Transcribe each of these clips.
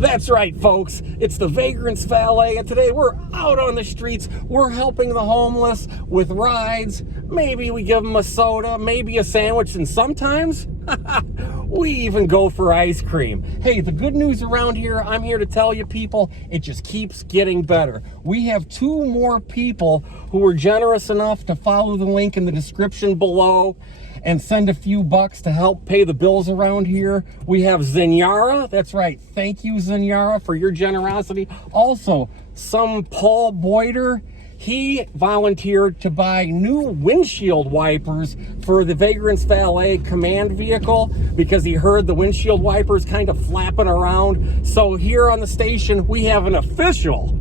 That's right, folks. It's the Vagrant's Valet, and today we're out on the streets. We're helping the homeless with rides. Maybe we give them a soda, maybe a sandwich, and sometimes we even go for ice cream. Hey, the good news around here, I'm here to tell you people, it just keeps getting better. We have 2 more people who were generous enough to follow the link in the description below and send a few bucks to help pay the bills around here. We have Zinyara. That's right. Thank you, Zinyara, for your generosity. Also, some Paul Boyder. He volunteered to buy new windshield wipers for the Vagrant's Valet command vehicle because he heard the windshield wipers kind of flapping around. So here on the station, we have an official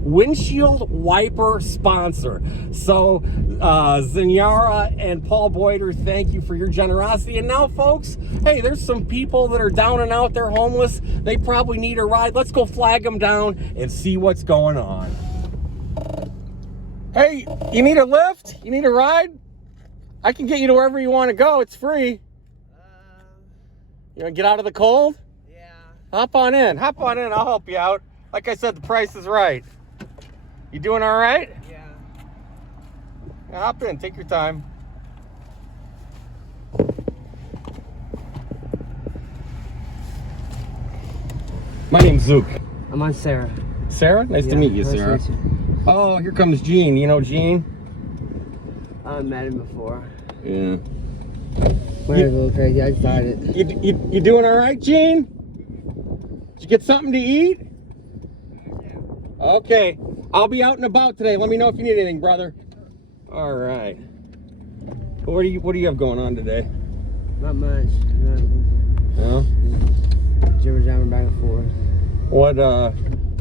windshield wiper sponsor. So Zinyara and Paul Boyder, thank you for your generosity. And now, folks, hey, there's some people that are down and out, they're homeless. They probably need a ride. Let's go flag them down and see what's going on. Hey, you need a lift? You need a ride? I can get you to wherever you want to go. It's free. You want to get out of the cold? Yeah. Hop on in. Hop on in. I'll help you out. Like I said, the price is right. You doing all right? Yeah. Hop in. Take your time. My name's Zook. I'm on Sarah. Sarah? Nice to meet you, nice to Sarah. meet you. Oh, here comes Gene. You know Gene? I've met him before. Yeah. Mine's a little crazy. I started. You doing all right, Gene? Did you get something to eat? Okay. I'll be out and about today. Let me know if you need anything, brother. All right. What do you have going on today? Not much. Nothing. No? Jibber jabber back and forth. What, are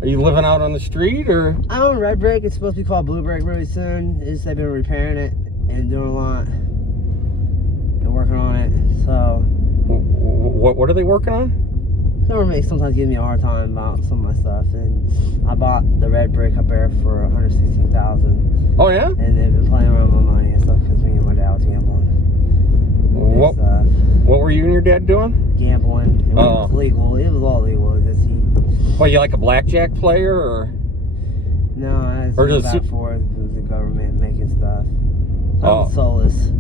you living out on the street, or? I own Red Brick. It's supposed to be called Blue Brick really soon. They've been repairing it and doing a lot. And working on it. So. What are they working on? Government sometimes gives me a hard time about some of my stuff. And I bought the Red Brick up there for $116,000. Oh, yeah? And they've been playing around with my money and stuff because me and my dad was gambling. What were you and your dad doing? Gambling. It was legal. It was all legal. It's just Well, you like a blackjack player, or? No, it's or back for the government making stuff. I'm Soulless.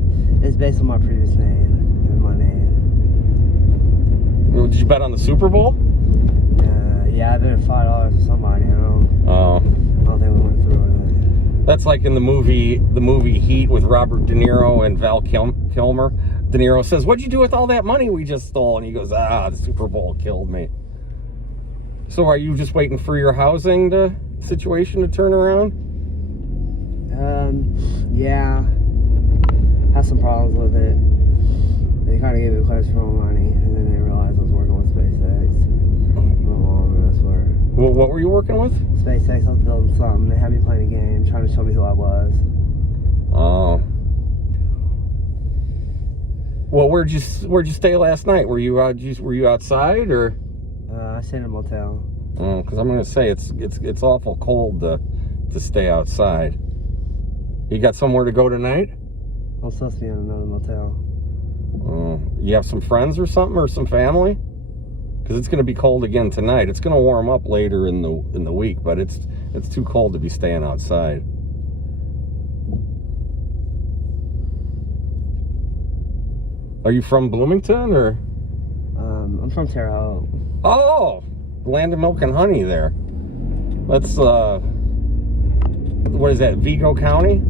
It's based on my previous name and my name. Did you bet on the Super Bowl? Yeah, I bet $5 to somebody. I don't think we went through with it. That's like in the movie Heat with Robert De Niro and Val Kilmer. De Niro says, "What'd you do with all that money we just stole?" And he goes, "The Super Bowl killed me." So are you just waiting for your housing situation to turn around? Yeah. Had some problems with it. They kind of gave me a close for my money, and then they realized I was working with SpaceX. Well, what were you working with? SpaceX. I was building something. They had me playing a game, trying to show me who I was. Oh. Well, where'd you stay last night? Were you outside, or? I stayed in a motel. Oh, because I'm gonna say it's awful cold to stay outside. You got somewhere to go tonight? I'm supposed to be in another motel. You have some friends or something, or some family? Because it's gonna be cold again tonight. It's gonna warm up later in the week, but it's too cold to be staying outside. Are you from Bloomington, or? I'm from Terre Haute. Oh, land of milk and honey there. That's, what is that, Vigo County?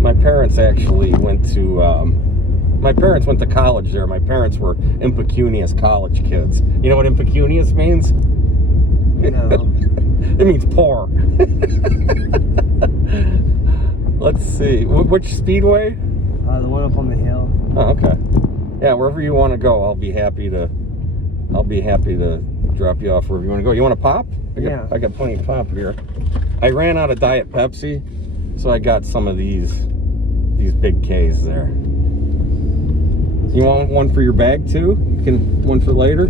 My parents actually went to college there. My parents were impecunious college kids. You know what impecunious means? No. It means poor. Let's see. Which speedway? The one up on the hill. Oh, okay. Yeah, wherever you want to go, I'll be happy to drop you off wherever you want to go. You want a pop? I got plenty of pop here. I ran out of Diet Pepsi, so I got some of these big K's there. You want one for your bag too? One for later?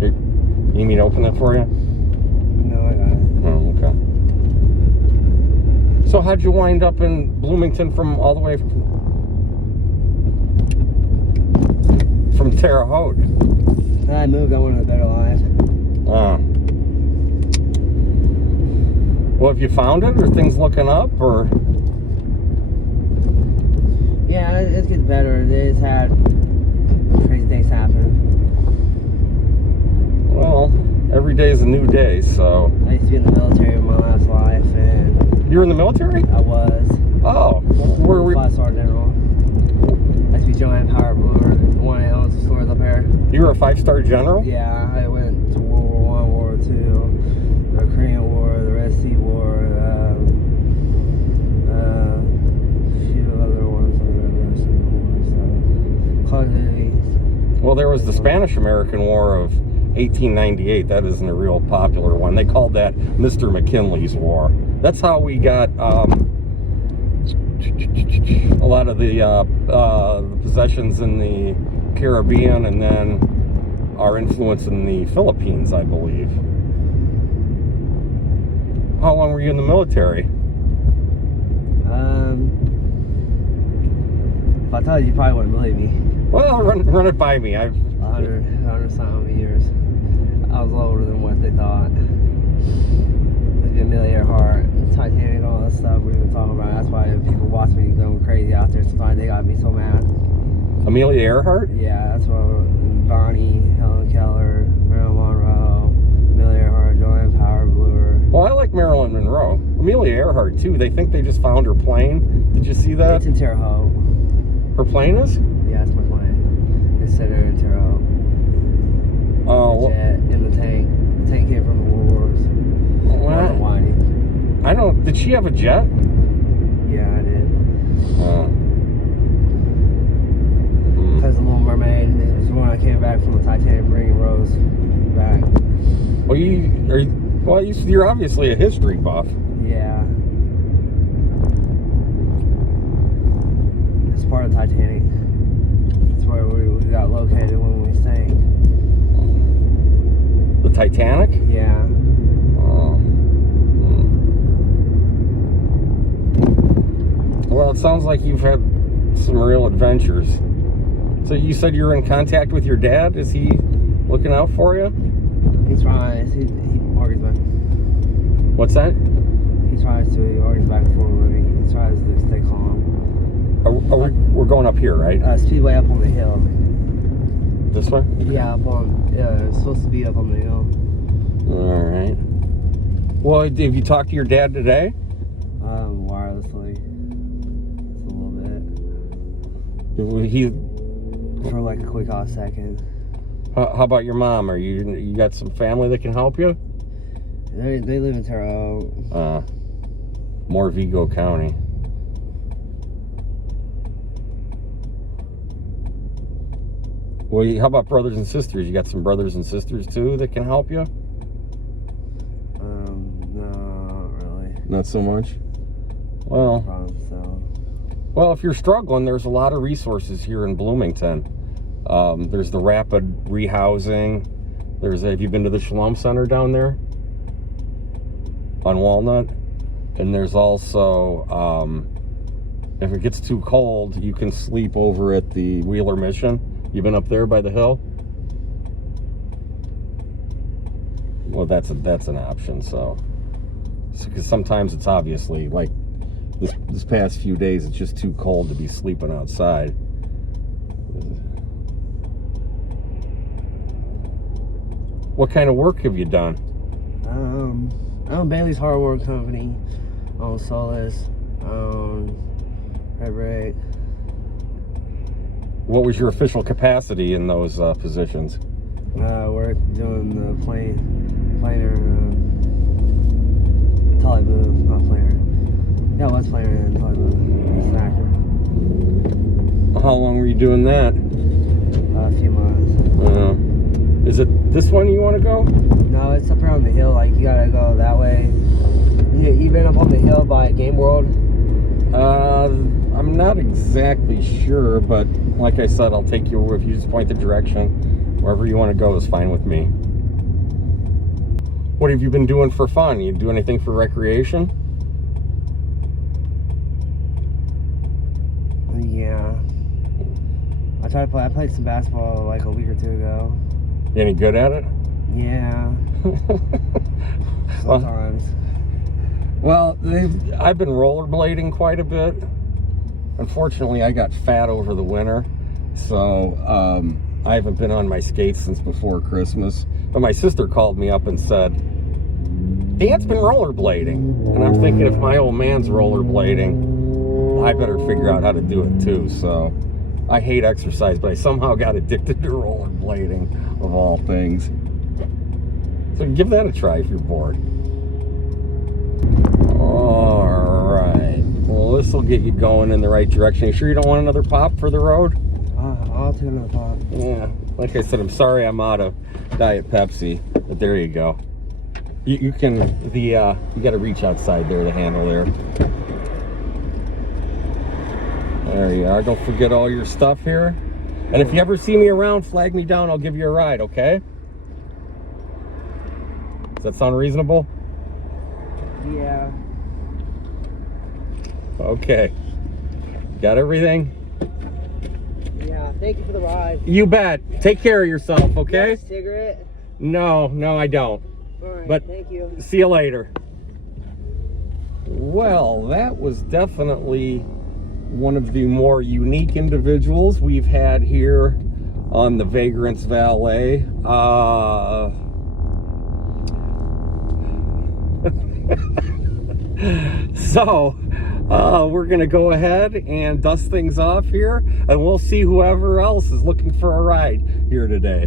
Here, you need me to open that for you? No, I got it. Oh, okay. So how'd you wind up in Bloomington from all the way from Terre Haute? I moved. I wanted a better life. Well, have you found it? Are things looking up, or? Yeah, it's getting better. It's had crazy things happen. Well, every day is a new day, so. I used to be in the military in my last life, and You were in the military? I was. Oh, where were you? 5-star general. I used to be Joanne Power Brewer, the one that owns the stores up here. You were a 5-star general? Yeah, I went to World War I, World War II, the Korean War, the Red Sea War, a few other ones. Well, there was the Spanish-American War of 1898. That isn't a real popular one. They called that Mr. McKinley's War. That's how we got a lot of the possessions in the Caribbean, and then our influence in the Philippines, I believe. How long were you in the military? If I told you, you probably wouldn't believe me. Well, run it by me. 100 something years. I was older than what they thought. Like Amelia, Earhart, Titanic, all that stuff we even talking about. That's why people watch me going crazy out there. Sometimes they got me so mad. Amelia Earhart? Yeah, that's what Bonnie, Helen Keller, Marilyn Monroe, Amelia Earhart, Joanne Power Brewer. Well, I like Marilyn Monroe. Amelia Earhart, too. They think they just found her plane. Did you see that? It's in Terre Haute. Her plane is? Yeah, it's my plane. It's sitting in Terre Haute. Oh, jet in the tank. The tank came from the World Wars. well, I don't. Did she have a jet? Yeah, I did. Oh. Because the Little Mermaid, it was when I came back from the Titanic, bringing Rose back. Well, you're obviously a history buff. Yeah. It's part of Titanic. That's where we got located when we sank. The Titanic? Yeah. Oh. Well, it sounds like you've had some real adventures. So you said you're in contact with your dad? Is he looking out for you? He tries. He argues back. What's that? He tries to. He argues back and forth with me. He tries to stay calm. We're going up here, right? Speedway up on the hill. This way? Yeah, up on. It's supposed to be up on the hill. All right. Well, have you talked to your dad today? Wirelessly. Just a little bit. For like a quick hot second. How about your mom? You got some family that can help you? They live in Terre Haute. More Vigo County. Well, how about brothers and sisters? You got some brothers and sisters too that can help you? No, not really. Not so much. Well, if you're struggling, there's a lot of resources here in Bloomington. There's the rapid rehousing. Have you been to the Shalom Center down there on Walnut? And there's also, if it gets too cold, you can sleep over at the Wheeler Mission. You been up there by the hill? Well, that's an option. So because sometimes it's obviously like this past few days, it's just too cold to be sleeping outside. What kind of work have you done? I own Bailey's Hardware Company. I own Solace. Red Brick. What was your official capacity in those positions? We're doing the planer, Tully booth, not planer. Yeah, it was planer and Tully booth. Snacker. How long were you doing that? A few months. Is it this one you want to go? No, it's up around the hill. Like, you gotta go that way. You been up on the hill by Game World? I'm not exactly sure, but like I said, I'll take you if you just point the direction. Wherever you want to go is fine with me. What have you been doing for fun? You do anything for recreation? Yeah. I played some basketball like a week or two ago. You any good at it? Yeah. Sometimes. Well, I've been rollerblading quite a bit. Unfortunately, I got fat over the winter, so I haven't been on my skates since before Christmas. But my sister called me up and said, Dad's been rollerblading. And I'm thinking, if my old man's rollerblading, I better figure out how to do it too. So I hate exercise, but I somehow got addicted to rollerblading, of all things. So give that a try if you're bored. All right. Well, this will get you going in the right direction. You sure you don't want another pop for the road? I'll take another pop. Yeah. Like I said, I'm sorry I'm out of Diet Pepsi, but there you go. You can, you got to reach outside there, the handle there. There you are. Don't forget all your stuff here. And if you ever see me around, flag me down. I'll give you a ride, okay? Does that sound reasonable? Yeah. Okay. Got everything? Yeah, thank you for the ride. You bet. Take care of yourself, okay? You have a cigarette? No, I don't. All right, But thank you. See you later. Well, that was definitely one of the more unique individuals we've had here on the Vagrant's Valet. So, we're going to go ahead and dust things off here, and we'll see whoever else is looking for a ride here today.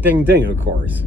Ding, ding, of course.